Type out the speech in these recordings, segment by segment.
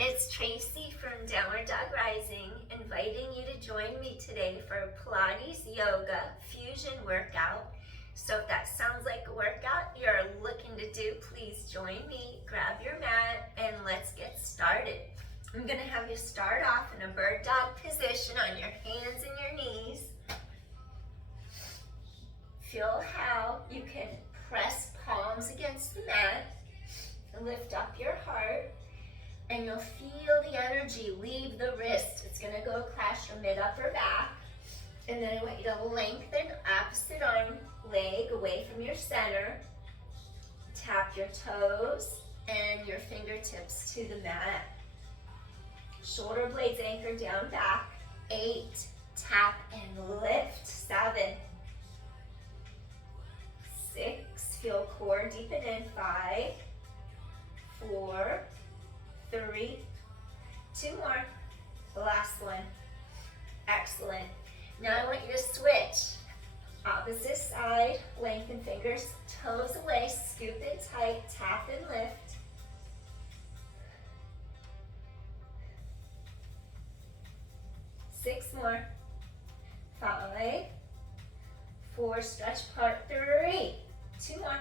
It's Traci from Downward Dog Rising, inviting you to join me today for a Pilates Yoga Fusion Workout. So if that sounds like a workout you're looking to do, please join me, grab your mat, and let's get started. I'm gonna have you start off in a bird dog position on your hands and your knees. Feel how you can press palms against the mat, lift up your heart, and you'll feel the energy leave the wrist. It's gonna go across your mid-upper back. And then I want you to lengthen opposite arm, leg away from your center. Tap your toes and your fingertips to the mat. Shoulder blades anchor down back. 8, tap and lift. 7, 6, feel core deepen in. 5, 4, 3, 2 more, last one. Excellent. Now I want you to switch. Opposite side, lengthen fingers, toes away, scoop in tight, tap and lift. 6 more. 5, 4, stretch apart. 3, 2 more.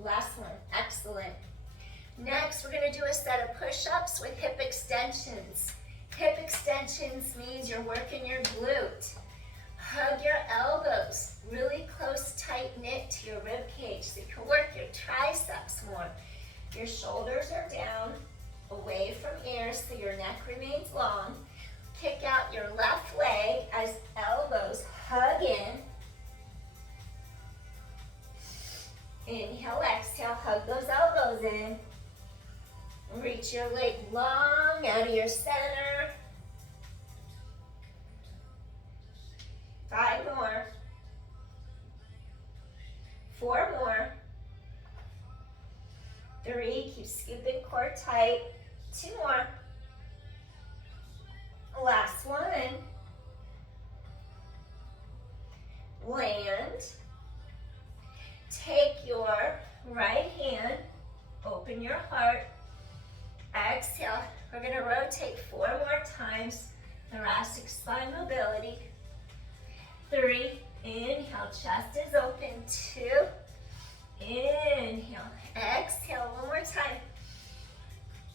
Last one. Excellent. Next, we're going to do a set of push-ups with hip extensions. Hip extensions means you're working your glute. Hug your elbows, really close, tight knit to your rib cage so you can work your triceps more. Your shoulders are down, away from ears so your neck remains long. Kick out your left leg as elbows hug in. Inhale, exhale, hug those elbows in. Reach your leg long out of your center. 5 more. 4 more. 3, keep scooping core tight. 2 more. Last one. Land. Take your right hand, open your heart. Exhale, we're going to rotate 4 more times, thoracic spine mobility. 3, inhale, chest is open. 2, inhale, exhale, one more time.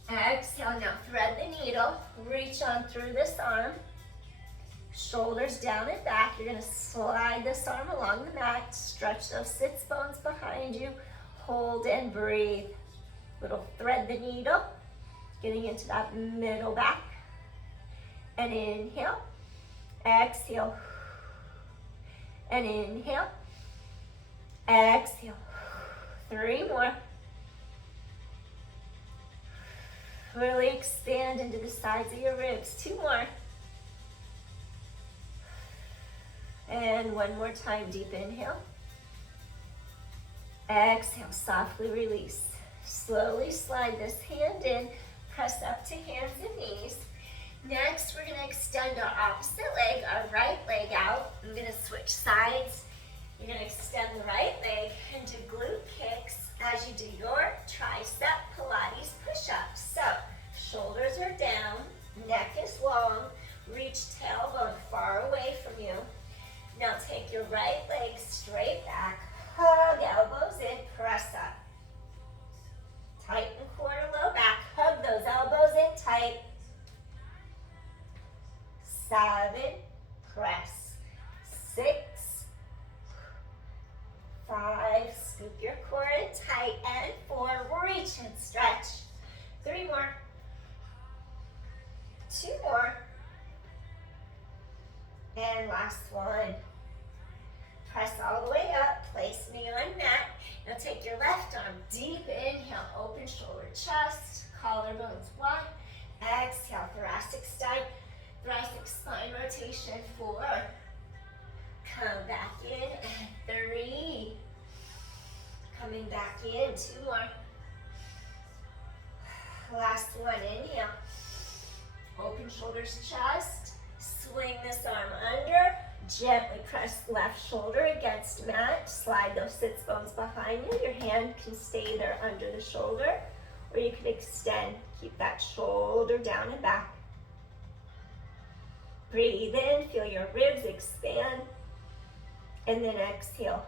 Exhale, now thread the needle, reach on through this arm, shoulders down and back. You're going to slide this arm along the mat, stretch those sits bones behind you, hold and breathe. Little thread the needle. Getting into that middle back. And inhale. Exhale. And inhale. Exhale. 3 more. Really expand into the sides of your ribs. 2 more. And one more time. Deep inhale. Exhale. Softly release. Slowly slide this hand in. Press up to hands and knees. Next, we're going to extend our opposite leg, our right leg out. I'm going to switch sides. You're going to extend the right leg into glute kicks as you do your tricep Pilates push-ups. So, shoulders are down, neck is long, reach tailbone far away from you. Now take your right leg straight back, hug elbows in, press up. Tighten core to low back. Hug those elbows in tight. 7, press. 6, 5, scoop your core in tight. And 4, reach and stretch. 3 more. 2 more. And last one. Press all the way up, place knee on mat. Now take your left arm, deep inhale, open shoulder, chest, collarbones wide. Exhale, thoracic spine rotation. 4. Come back in, and 3. Coming back in, 2 more. Last one, inhale. Open shoulders, chest. Swing this arm under. Gently press left shoulder against mat. Slide those sits bones behind you. Your hand can stay either under the shoulder or you can extend Keep that shoulder down and back. Breathe in, feel your ribs expand. And then exhale.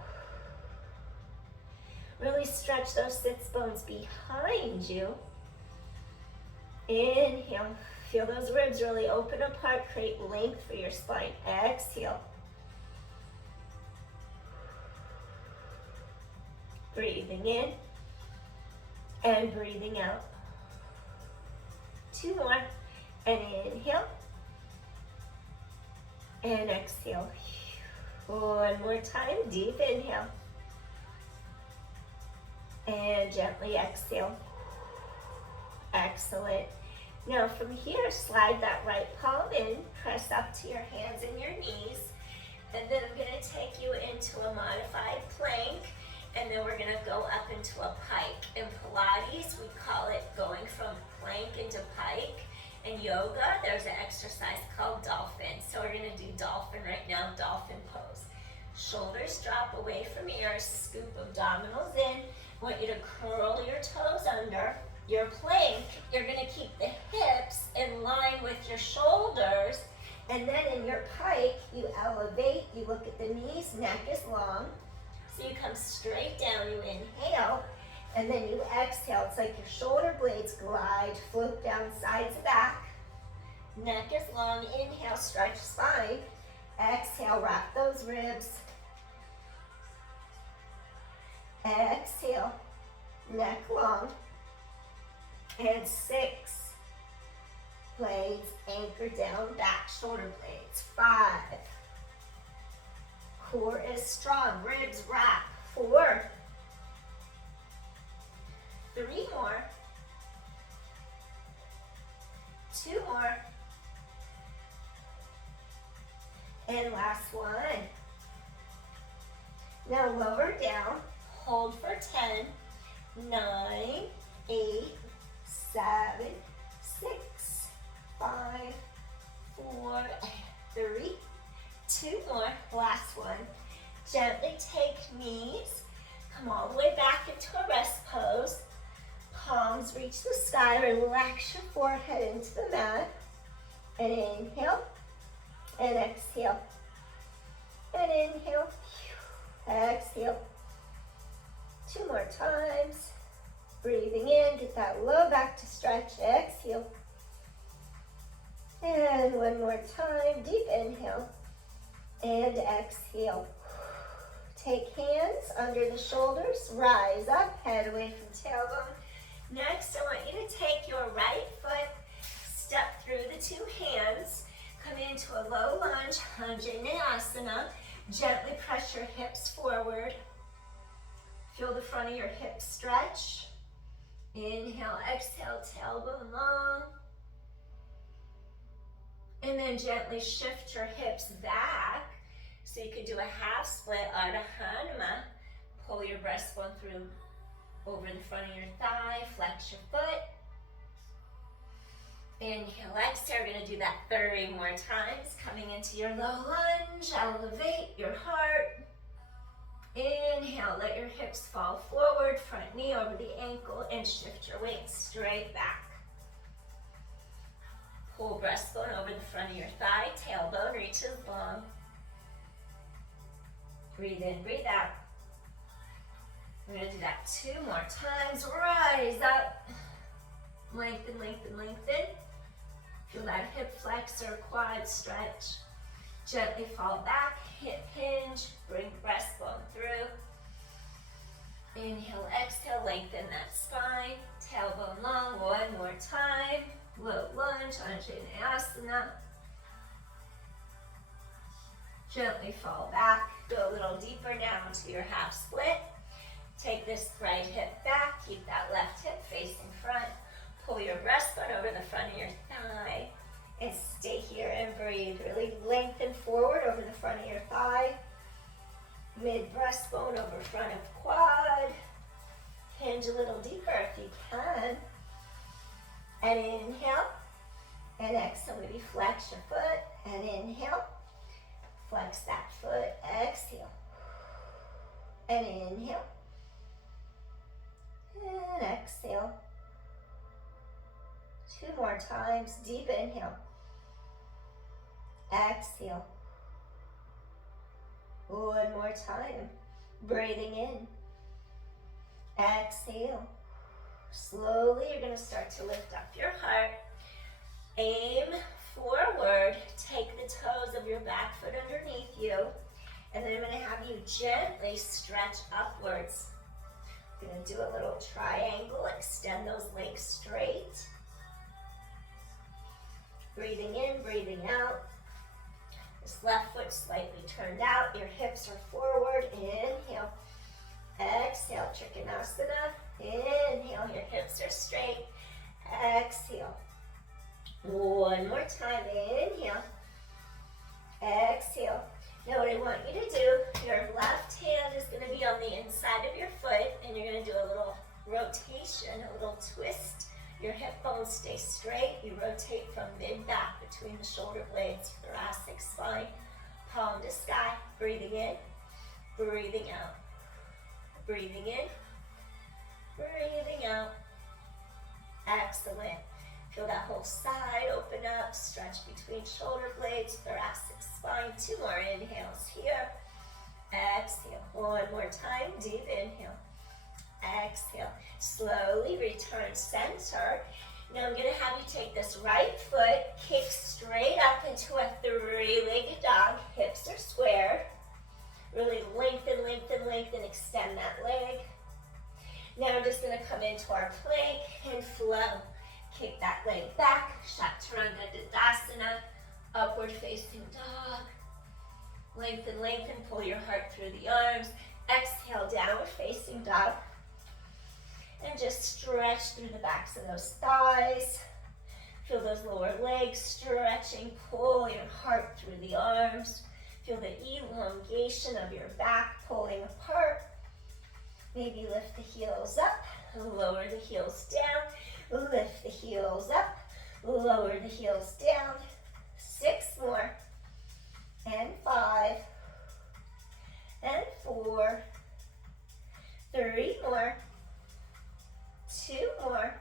Really stretch those sits bones behind you. Inhale. Feel those ribs really open apart, create length for your spine. Exhale. Breathing in and breathing out. 2 more. And inhale. And exhale. 1 more time. Deep inhale. And gently exhale. Excellent. Now from here, slide that right palm in, press up to your hands and your knees, and then I'm going to take you into a modified plank, and then we're going to go up into a pike. In Pilates, we call it going from plank into pike. In yoga, there's an exercise called dolphin. So we're going to do dolphin right now, dolphin pose. Shoulders drop away from ears, scoop abdominals in. I want you to curl your toes under. Your plank, you're going to keep the hips in line with your shoulders, and then in your pike, you elevate, you look at the knees, neck is long, so you come straight down, you inhale, and then you exhale. It's like your shoulder blades glide, float down sides to back, neck is long, inhale, stretch spine, exhale, wrap those ribs, exhale, neck long, and 6 blades anchor down, back shoulder blades. 5. Core is strong, ribs wrap. 4. 3 more. 2 more. And last one. Now lower down, hold for 10, 9, 8, 7, 6, 5, 4, 3, 2 more, last one. Gently take knees, come all the way back into a rest pose. Palms reach the sky, relax your forehead into the mat. And inhale, and exhale. And inhale, exhale. 2 more times. Breathing in, get that low back to stretch, exhale. And 1 more time, deep inhale and exhale. Take hands under the shoulders, rise up, head away from tailbone. Next, I want you to take your right foot, step through the 2 hands, come into a low lunge, Anjaneyasana. Gently press your hips forward. Feel the front of your hips stretch. Inhale, exhale, tailbone long. And then gently shift your hips back. So you could do a half split, Ardha Hanuman. Pull your breastbone through over the front of your thigh, flex your foot. Inhale, exhale, we're gonna do that 30 more times. Coming into your low lunge, elevate your heart. Inhale, let your hips fall forward, front knee over the ankle, and shift your weight straight back. Pull breastbone over the front of your thigh, tailbone reaches long. Breathe in, breathe out. We're gonna do that 2 more times. Rise up. Lengthen, lengthen, lengthen. Feel that hip flexor, quad stretch. Gently fall back, hip hinge, bring breastbone through. Inhale, exhale, lengthen that spine. Tailbone long, 1 more time. Low lunge, Anjaneyasana. Gently fall back, go a little deeper down to your half split. Take this right hip back, keep that left hip facing front. Pull your breastbone over the front of your thigh and stay here and breathe. Really lengthen forward over the front of your thigh. Mid breastbone over front of quad. Hinge a little deeper if you can. And inhale. And exhale, maybe flex your foot. And inhale. Flex that foot. Exhale. And inhale. And exhale. 2 more times. Deep inhale. Exhale. 1 more time. Breathing in. Exhale. Slowly, you're going to start to lift up your heart. Aim forward. Take the toes of your back foot underneath you. And then I'm going to have you gently stretch upwards. I'm going to do a little triangle. Extend those legs straight. Breathing in, breathing out. This left foot slightly turned out. Your hips are forward. Inhale. Exhale. Trikonasana. Inhale. Your hips are straight. Exhale. 1 more time. Inhale. Exhale. Now what I want you to do, your left hand is going to be on the inside of your foot, and you're going to do a little rotation, a little twist. Your hip bones stay straight. You rotate from mid-back between the shoulder blades, thoracic spine, palm to sky. Breathing in, breathing out. Breathing in, breathing out. Excellent. Feel that whole side open up, stretch between shoulder blades, thoracic spine. 2 more inhales here. Exhale. 1 more time. Deep inhale. Exhale. Slowly return center. Now I'm going to have you take this right foot, kick straight up into a 3-legged dog. Hips are square. Really lengthen, lengthen, lengthen. Extend that leg. Now I'm just going to come into our plank and flow. Kick that leg back. Chaturanga Dandasana. Upward facing dog. Lengthen, lengthen. Pull your heart through the arms. Exhale, downward facing dog. And just stretch through the backs of those thighs. Feel those lower legs stretching. Pull your heart through the arms. Feel the elongation of your back pulling apart. Maybe lift the heels up. Lower the heels down. Lift the heels up. Lower the heels down. 6 more. And 5. And 4. 3 more. 2 more.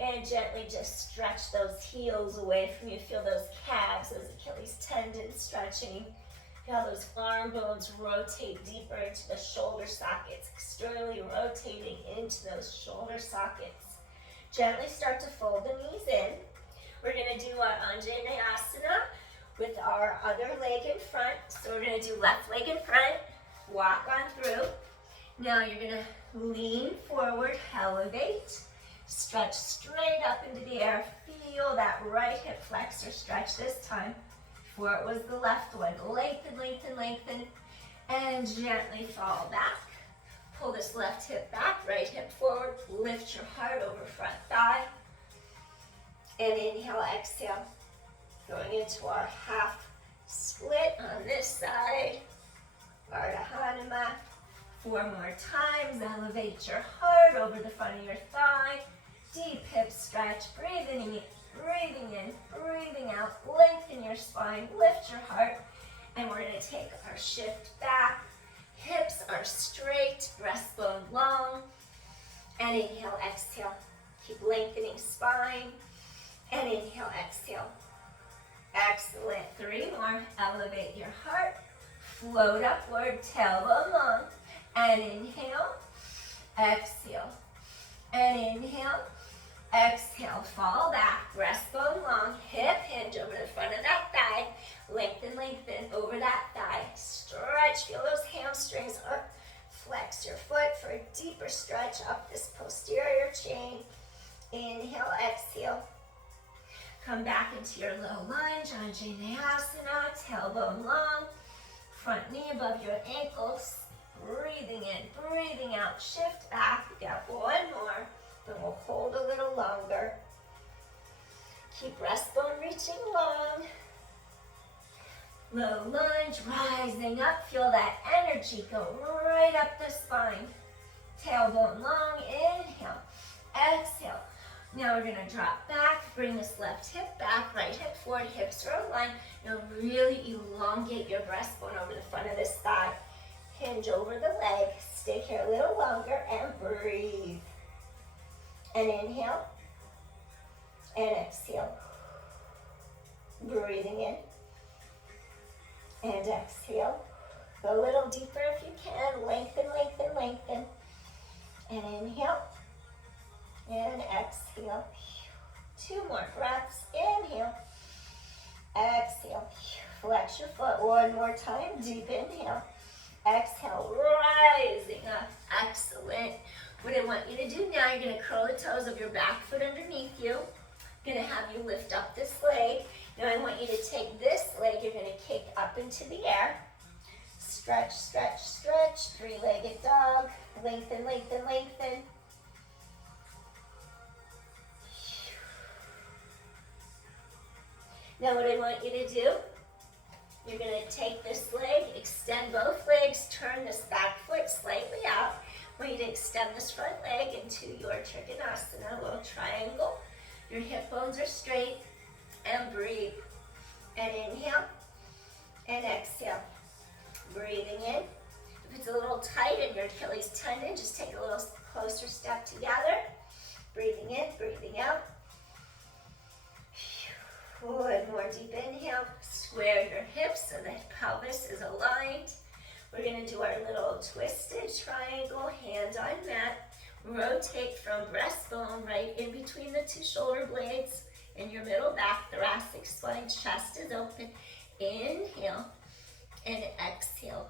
And gently just stretch those heels away from you. Feel those calves, those Achilles tendons stretching. Feel how those arm bones rotate deeper into the shoulder sockets, externally rotating into those shoulder sockets. Gently start to fold the knees in. We're going to do our Anjaneyasana with our other leg in front. So we're going to do left leg in front, walk on through. Now you're going to lean forward, elevate, stretch straight up into the air. Feel that right hip flexor stretch this time. Before it was the left one. Lengthen, lengthen, lengthen, and gently fall back. Pull this left hip back, right hip forward. Lift your heart over front thigh. And inhale, exhale. Going into our half split on this side. Ardha Hanuman. 4 more times. Elevate your heart over the front of your thigh. Deep hip stretch. Breathing in, breathing out. Lengthen your spine. Lift your heart. And we're going to take our shift back. Hips are straight. Breastbone long. And inhale, exhale. Keep lengthening spine. And inhale, exhale. Excellent. 3 more. Elevate your heart. Float upward. Tailbone long. And inhale, exhale, and inhale, exhale, fall back, breastbone long, hip hinge over the front of that thigh, lengthen, lengthen over that thigh, stretch, feel those hamstrings up, flex your foot for a deeper stretch up this posterior chain, inhale, exhale, come back into your low lunge, Anjaneyasana, tailbone long, front knee above your ankles. Breathing in, breathing out, shift back. We got 1 more, then we'll hold a little longer. Keep breastbone reaching long. Low lunge, rising up. Feel that energy go right up the spine. Tailbone long, inhale, exhale. Now we're gonna drop back, bring this left hip back, right hip forward, hips are aligned. Now really elongate your breastbone over the front of this thigh. Hinge over the leg, stay here a little longer and breathe. And inhale, and exhale. Breathing in and exhale. Go a little deeper if you can. Lengthen, lengthen, lengthen. And inhale and exhale. 2 more breaths. Inhale, exhale. Flex your foot 1 more time. Deep inhale. Exhale, rising up. Excellent. What I want you to do now, you're going to curl the toes of your back foot underneath you. I'm going to have you lift up this leg. Now I want you to take this leg, you're going to kick up into the air. Stretch, stretch, stretch. 3-legged dog. Lengthen, lengthen, lengthen. Now what I want you to do, you're going to take this leg, extend both legs, turn this back foot slightly out. I want you to extend this front leg into your Trikonasana, a little triangle. Your hip bones are straight, and breathe. And inhale, and exhale. Breathing in. If it's a little tight in your Achilles tendon, just take a little closer step together. Breathing in, breathing out. 1 more deep inhale. Square your hips so the pelvis is aligned. We're going to do our little twisted triangle, hand on mat. Rotate from breastbone right in between the 2 shoulder blades in your middle back, thoracic spine, chest is open. Inhale and exhale.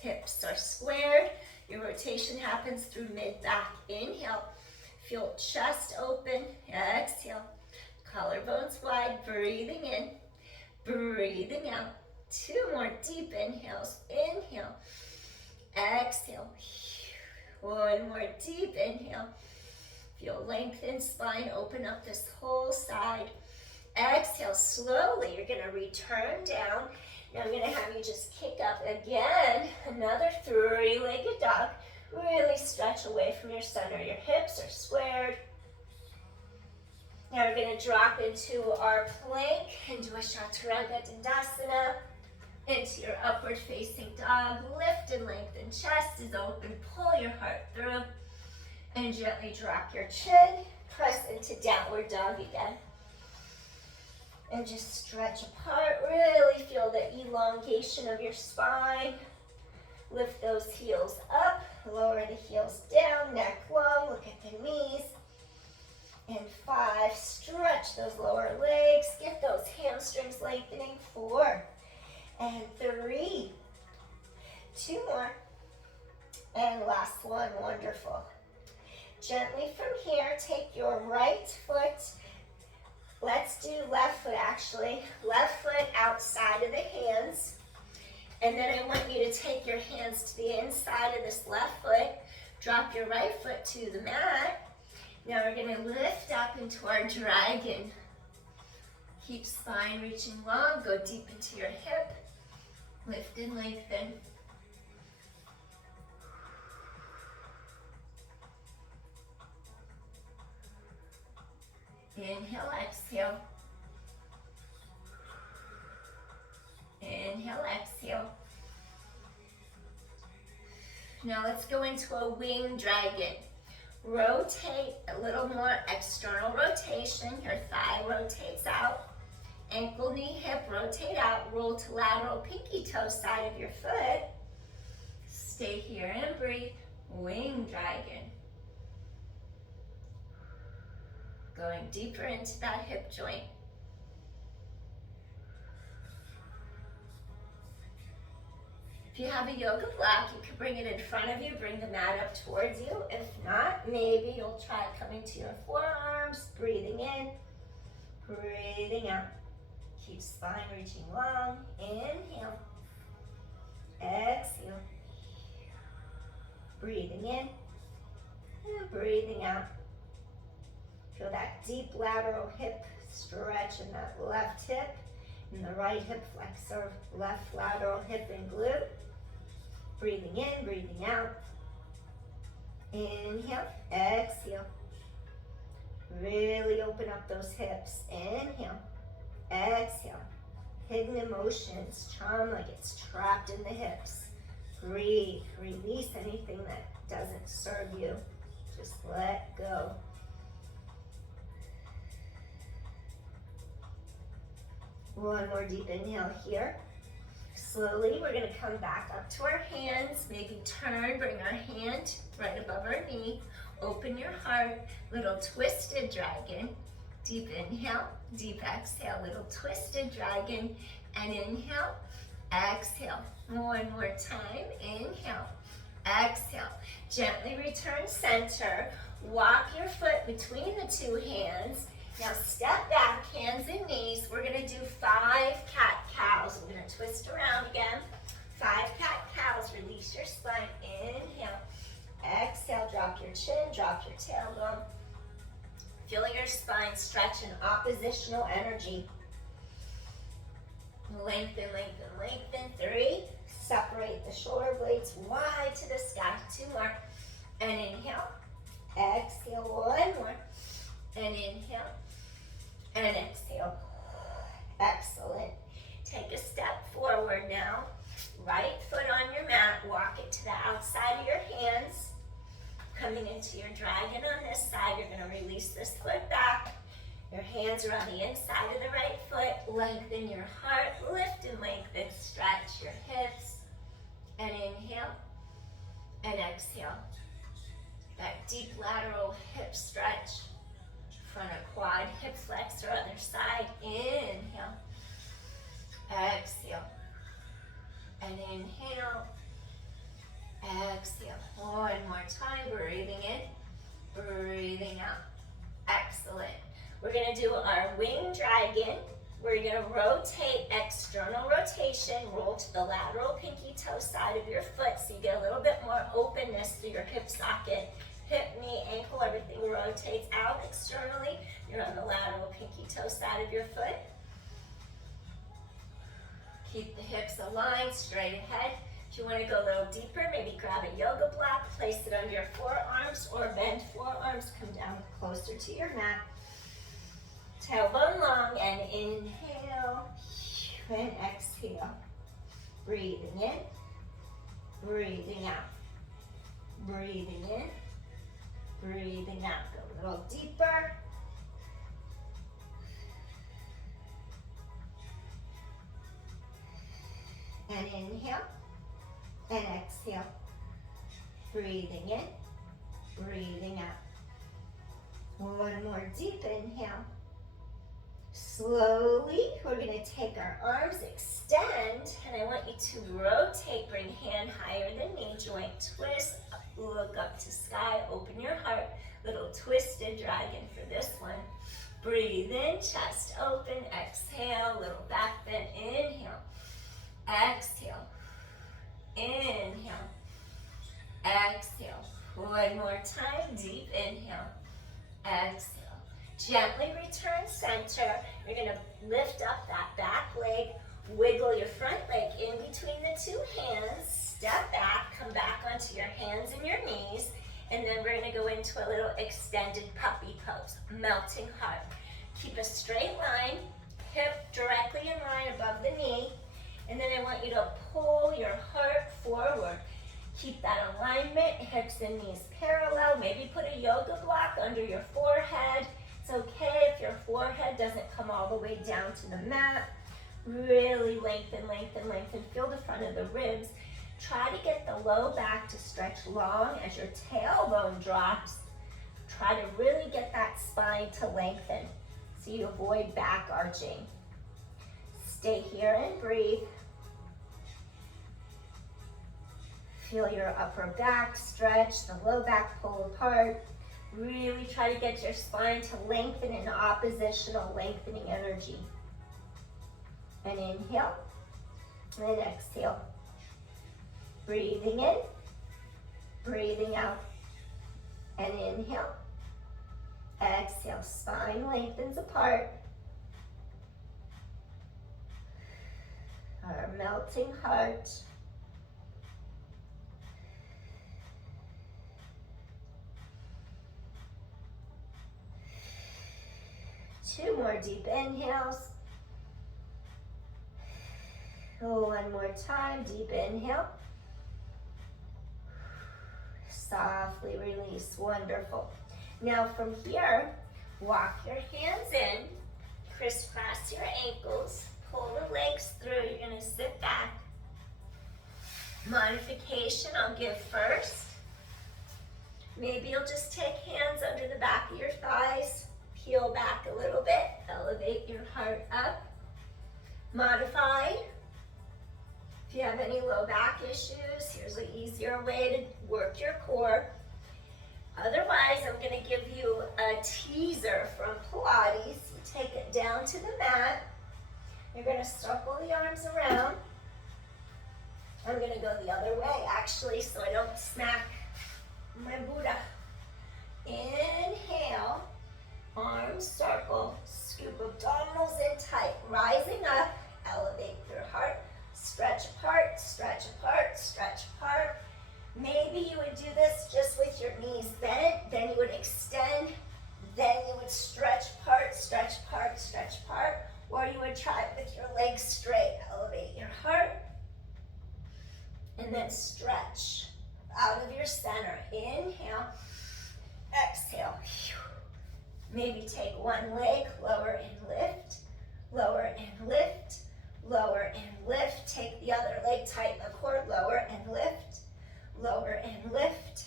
Hips are squared. Your rotation happens through mid-back. Inhale. Feel chest open. Exhale. Collarbones wide. Breathing in. Breathing out. 2 more deep inhales. Inhale. Exhale. 1 more deep inhale. Feel lengthen spine. Open up this whole side. Exhale. Slowly, you're going to return down. Now I'm going to have you just kick up again. Another 3-legged dog. Really stretch away from your center. Your hips are squared. Now we're going to drop into our plank and do a Chaturanga Dandasana. Into your upward facing dog. Lift and lengthen. Chest is open. Pull your heart through. And gently drop your chin. Press into downward dog again. And just stretch apart. Really feel the elongation of your spine. Lift those heels up. Lower the heels down. Neck long. Look at the knees. And 5. Stretch those lower legs. Get those hamstrings lengthening. 4. And 3. 2 more. And last one. Wonderful. Gently from here, take your right foot. Let's do left foot actually. Left foot outside of the hands. And then I want you to take your hands to the inside of this left foot. Drop your right foot to the mat. Now we're going to lift up into our dragon. Keep spine reaching long. Go deep into your hip. Lift and lengthen. Inhale, exhale. Inhale, exhale. Now let's go into a wing dragon. Rotate a little more external rotation. Your thigh rotates out. Ankle, knee, hip rotate out. Roll to lateral pinky toe side of your foot. Stay here and breathe. Wing dragon. Going deeper into that hip joint. If you have a yoga block, you can bring it in front of you, bring the mat up towards you. If not, maybe you'll try coming to your forearms, breathing in, breathing out. Keep spine reaching long. Inhale. Exhale. Breathing in and breathing out. Feel that deep lateral hip stretch in that left hip and the right hip flexor, left lateral hip and glute. Breathing in, breathing out. Inhale, exhale. Really open up those hips. Inhale, exhale. Hidden emotions, trauma gets trapped in the hips. Breathe, release anything that doesn't serve you. Just let go. One more deep inhale here. Slowly, we're gonna come back up to our hands. Maybe turn, bring our hand right above our knee. Open your heart, little twisted dragon. Deep inhale, deep exhale, little twisted dragon. And inhale, exhale. One more time, inhale, exhale. Gently return center. Walk your foot between the two hands. Now step back, hands and knees. We're gonna do 5 cat-cows. We're gonna twist around again. 5 cat-cows, release your spine. Inhale, exhale, drop your chin, drop your tailbone. Feel your spine stretch in oppositional energy. Lengthen, lengthen, lengthen. 3, separate the shoulder blades wide to the sky. 2 more, and inhale, exhale, 1 more, and inhale, and exhale. Excellent. Take a step forward now. Right foot on your mat, walk it to the outside of your hands. Coming into your dragon on this side, you're gonna release this foot back. Your hands are on the inside of the right foot. Lengthen your heart, lift and lengthen, stretch your hips. And inhale, and exhale. That deep lateral hip stretch. Front of quad, hip flexor, other side. Inhale, exhale, and inhale, exhale. One more time, breathing in, breathing out. Excellent. We're gonna do our wing dragon. We're gonna rotate, external rotation, roll to the lateral pinky toe side of your foot so you get a little bit more openness through your hip socket. Hip, knee, ankle, everything rotates out externally. You're on the lateral pinky toe side of your foot. Keep the hips aligned, straight ahead. If you want to go a little deeper, maybe grab a yoga block, place it under your forearms or bend forearms, come down closer to your mat. Tailbone long, and inhale, and exhale. Breathing in, breathing out. Breathing in, breathing out. Go a little deeper. And inhale, and exhale. Breathing in, breathing out. One more deep inhale. Slowly, we're gonna take our arms, extend, and I want you to rotate, bring hand higher than knee joint, twist, look up to sky, open your heart, little twisted dragon for this one. Breathe in, chest open, exhale, little back bend, inhale, exhale, inhale, exhale. One more time, deep inhale, exhale. Gently return center. You're gonna lift up that back leg, wiggle your front leg in between the two hands, step back, come back onto your hands and your knees, and then we're gonna go into a little extended puppy pose, melting heart. Keep a straight line, hip directly in line above the knee, and then I want you to pull your heart forward. Keep that alignment, hips and knees parallel. Maybe put a yoga block under your forehead. It's okay if your forehead doesn't come all the way down to the mat. Really lengthen, lengthen, lengthen. Feel the front of the ribs. Try to get the low back to stretch long as your tailbone drops. Try to really get that spine to lengthen so you avoid back arching. Stay here and breathe. Feel your upper back stretch, the low back pull apart. Really try to get your spine to lengthen in oppositional lengthening energy. And inhale, and exhale. Breathing in, breathing out. And inhale, exhale. Spine lengthens apart. Our melting heart. Two more deep inhales. One more time, deep inhale. Softly release, wonderful. Now from here, walk your hands in, crisscross your ankles, pull the legs through. You're gonna sit back. Modification I'll give first. Maybe you'll just take hands under the back of your thighs, peel back a little bit, elevate your heart up. Modify. If you have any low back issues, here's an easier way to work your core. Otherwise, I'm going to give you a teaser from Pilates. You take it down to the mat. You're going to circle the arms around. I'm going to go the other way, actually, so I don't smack my Buddha. Inhale, arms circle, scoop abdominals in tight, rising up, elevate your heart, stretch apart, stretch apart, stretch apart. Maybe you would do this just with your knees bent, then you would extend, then you would stretch apart, stretch apart, stretch apart, or you would try it with your legs straight. Elevate your heart, and then stretch out of your center. Inhale, exhale. Maybe take one leg, lower and lift, lower and lift, lower and lift. Take the other leg, tighten the core, lower and lift, lower and lift,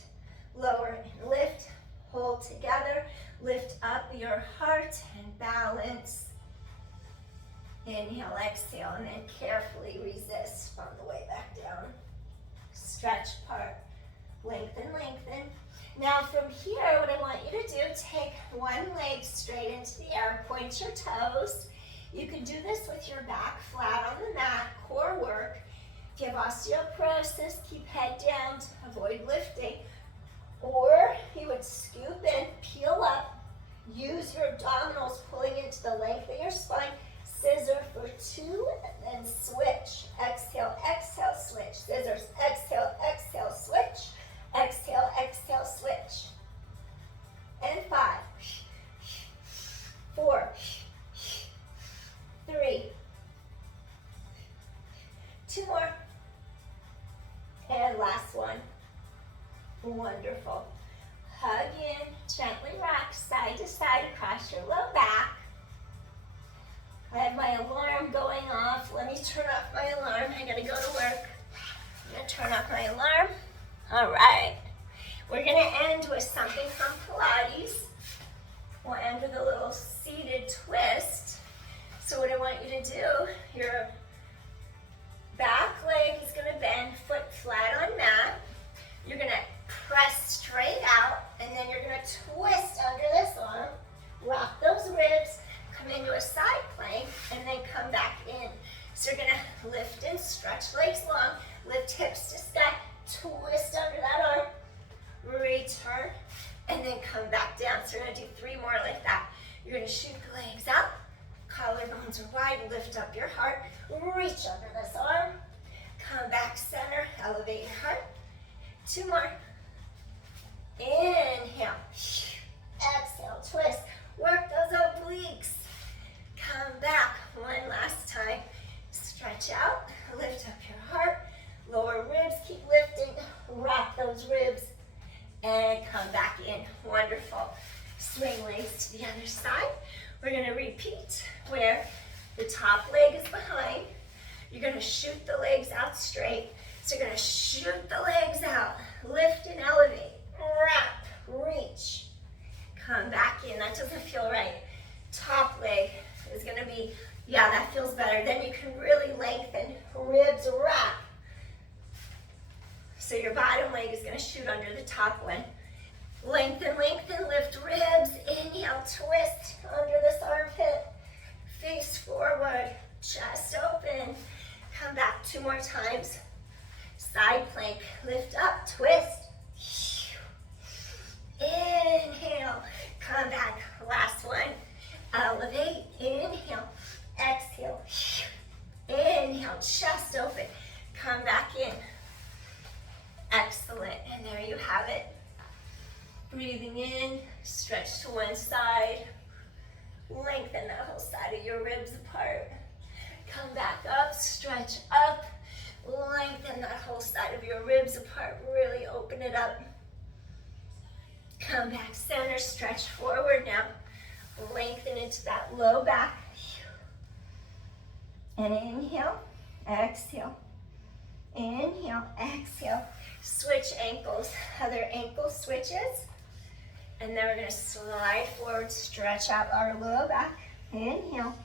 lower and lift. Hold together, lift up your heart and balance. Inhale, exhale, and then carefully resist on the way back down. Stretch apart, lengthen, lengthen. Now from here, what I want you to do, take one leg straight into the air, point your toes. You can do this with your back flat on the mat, core work. If you have osteoporosis, keep head down to avoid lifting. Or you would scoop in, peel up, use your abdominals pulling into the length of your spine, scissor for 2, and then switch. Exhale, exhale, switch. Scissors, exhale, exhale, switch. Exhale, exhale, switch. And 5, 4, 3, 2 more. And last one. Wonderful. Hug in, gently rock side to side across your low back. I have my alarm going off. Let me turn off my alarm. I gotta go to work. I'm gonna turn off my alarm. All right. We're gonna end with something from Pilates. We'll end with a little seated twist. So what I want you to do, your back leg is gonna bend, foot flat on mat. You're gonna press straight out, and then you're gonna twist under this arm, rock those ribs, come into a side plank, and then come back in. So you're gonna lift and stretch legs long, lift hips to sky, twist under that arm, return, and then come back down. So you're gonna do 3 more like that. You're gonna shoot the legs out, collarbones are wide, lift up your heart, reach under this arm, come back center, elevate your heart. 2 more. Inhale, exhale, twist, work those obliques. Come back, one last time. Stretch out, lift up your heart, lower ribs, keep lifting, rock those ribs, and come back in. Wonderful. Swing legs to the other side. We're gonna repeat where the top leg is behind. You're gonna shoot the legs out straight. So you're gonna shoot the legs out, lift and elevate, wrap, reach, come back in. That doesn't feel right. Top leg is gonna be, yeah, that feels better. Then you can really lengthen, ribs wrap. So your bottom leg is gonna shoot under the top one. Lengthen, lengthen, lift ribs. Inhale, twist under this armpit. Face forward, chest open. Come back 2 more times. Side plank, lift up, twist. Inhale, come back, last one. Elevate, inhale, exhale. Inhale, chest open, come back in. Excellent, and there you have it. Breathing in, stretch to one side. Lengthen that whole side of your ribs apart. Come back up, stretch up. Lengthen that whole side of your ribs apart, really open it up. Come back center, stretch forward now. Lengthen into that low back. And inhale, exhale. Inhale, exhale. Switch ankles, other ankle switches. And then we're gonna slide forward, stretch out our lower back. Inhale,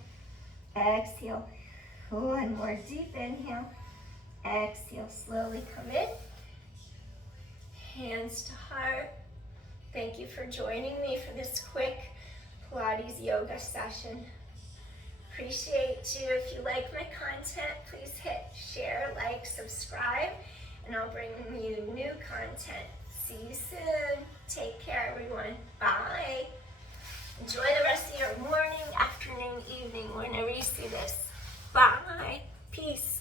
exhale. One more deep inhale. Exhale, slowly come in. Hands to heart. Thank you for joining me for this quick Pilates yoga session. Appreciate you. If you like my content, please hit share, like, subscribe, and I'll bring you new content. See you soon. Take care, everyone. Bye. Enjoy the rest of your morning, afternoon, evening, whenever you see this. Bye. Peace.